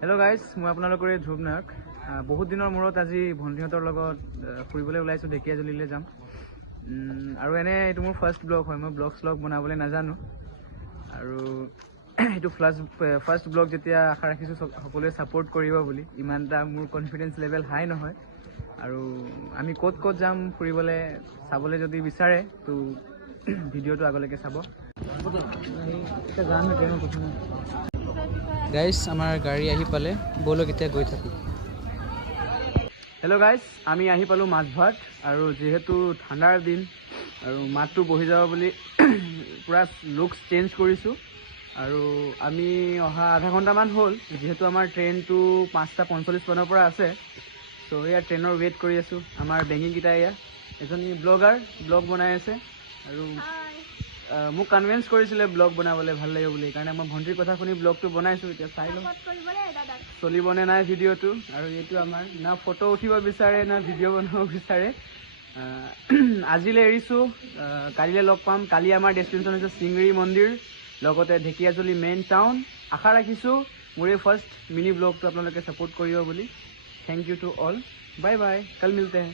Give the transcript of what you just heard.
Hello' guys, মই আপোনালোকৰ এই ধ্ৰুৱ নায়ক। বহুত দিনৰ মূৰত আজি ভণ্টিহঁতৰ লগত ফুৰিবলৈ ওলাইছোঁ, ঢেকীয়াজুলিলৈ যাম। আৰু এইটো মোৰ ফাৰ্ষ্ট ব্লগ হয়, মই ব্লগ বনাবলৈ নাজানো। আৰু এইটো ফাৰ্ষ্ট ব্লগ যেতিয়া আশা ৰাখিছোঁ সকলোৱে ছাপোৰ্ট কৰিব বুলি। ইমান এটা মোৰ কনফিডেঞ্চ লেভেল হাই নহয়। আৰু আমি ক'ত যাম ফুৰিবলৈ চাবলৈ যদি বিচাৰে তো ভিডিঅ'টো আগলৈকে চাব। গাইজ, আমাৰ গাড়ী আহি পালে, ব'লক এতিয়া গৈ থাকোঁ। হেল্ল' গাইজ, আমি আহি পালোঁ মাছভাত। আৰু যিহেতু ঠাণ্ডাৰ দিন আৰু মাতটো বহি যাব বুলি পূৰা লুকছ চেঞ্জ কৰিছোঁ। আৰু আমি অহা আধা ঘণ্টামান হ'ল, যিহেতু আমাৰ ট্ৰেইনটো 5:45 মানৰ পৰা আছে। ত' এয়া ট্ৰেইনৰ ৱেইট কৰি আছোঁ। আমাৰ বেঙিকেইটা এয়া এজনী ব্লগ বনাই আছে। আৰু মোক কনভিন্স কৰিছিলে ব্লগ বনাবলৈ ভাল লাগে বুলি, সেইকাৰণে মই ভণ্টিৰ কথা শুনি ব্লগটো বনাইছোঁ। এতিয়া চাই লওঁ চলিবনে নাই ভিডিঅ'টো। আৰু এইটো আমাৰ না ফটো উঠিব বিচাৰে না ভিডিঅ' বনাব বিচাৰে। আজিলৈ এৰিছোঁ, কালিলৈ লগ পাম। কালি আমাৰ ডেষ্টিনেশ্যন হৈছে চিংৰি মন্দিৰ, লগতে ঢেকীয়াজুলি মেইন টাউন। আশা ৰাখিছোঁ মোৰ এই ফাৰ্ষ্ট মিনি ব্লগটো আপোনালোকে ছাপোৰ্ট কৰিব বুলি। Thank you to all, bye bye, কাল মিলতে हैं।